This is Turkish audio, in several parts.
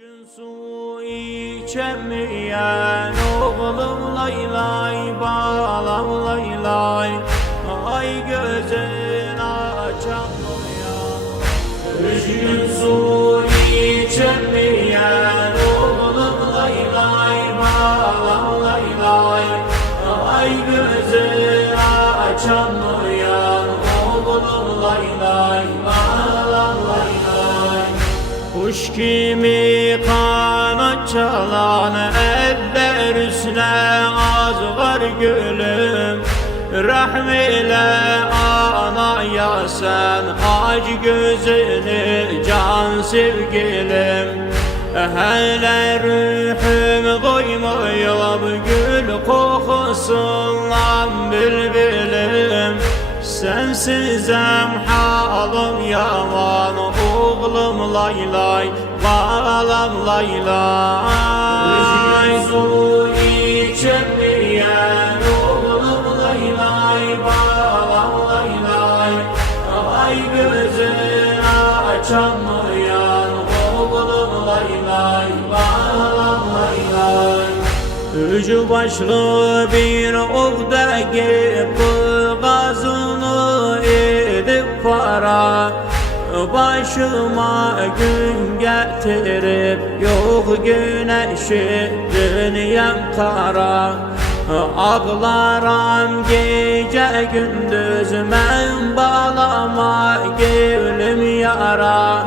Gün su içemeyen oğlum lay lay bağlam lay lay. Ay gözün açan uyan. Gün su içemeyen oğlum lay lay bağlam lay lay. Ay gözün açan uyan oğlum lay lay bağlam lay lay. Kuş kimi kanat çalan eller üstüne az var gülüm. Rahmeyle anaya sen aç gözünü can sevgilim. Hele ruhum doymuyor gül kokusundan bülbülüm. Sensizem halim yaman oğlum lay lay bağlam lay lay. Su içemeyen oğlum lay lay bağlam lay lay. Ay gözün açamayan oğlum lay lay bağlam lay lay. Üç başlı bir ovda gibi gazını edip para, başıma gün getirip yok güneşi dünyam kara. Ağlaram gece gündüz men bağlama gülüm yara.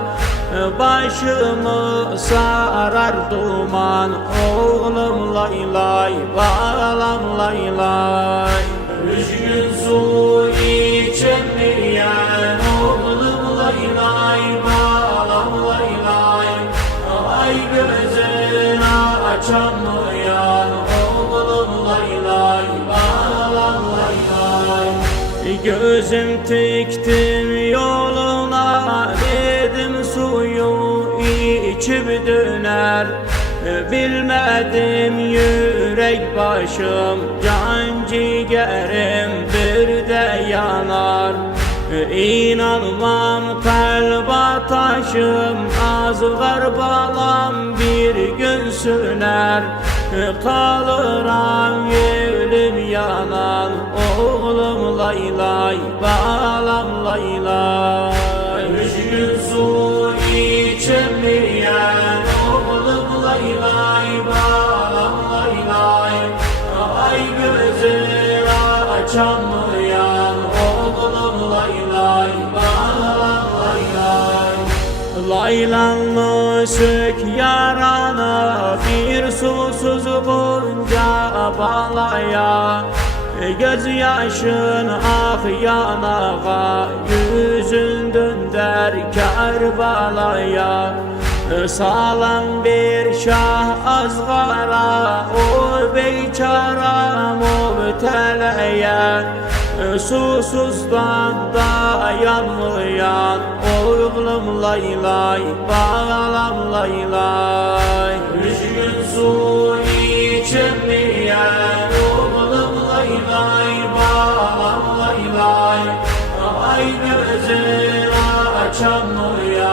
Başımı sarar duman oğlum lay lay bağlam lay lay. Üç gün su içemeyen oğlum lay lay bağlam lay lay. Ay gözün açamayan oğlum lay lay bağlam lay lay. Gözüm tiktim yoluna dedim suyu içip döner. Bilmedim yürek başım can ciğerim bir de yanar. İnanmam kalba taşım az var balam bir gün söner. Kalıram gülüm yanan oğlum lay lay bağlam lay lay. Üç gün su içemeyen oğlum lay lay bağlam lay lay. Ay gözün açamayan oğlum lay lay bağlam lay lay. Laylanlı sök yarana bir susuz bunca balaya. Gözyaşın ah yanağa yüzün dönder Kerbala'ya. Sağlam bir şah azgara o beyçara mübteleye. Susuzdan dayanmayan oğlum lay lay bağlam lay lay. Üç gün su içemeyen oğlum lay lay bağlam lay lay. Ay gözün açamayan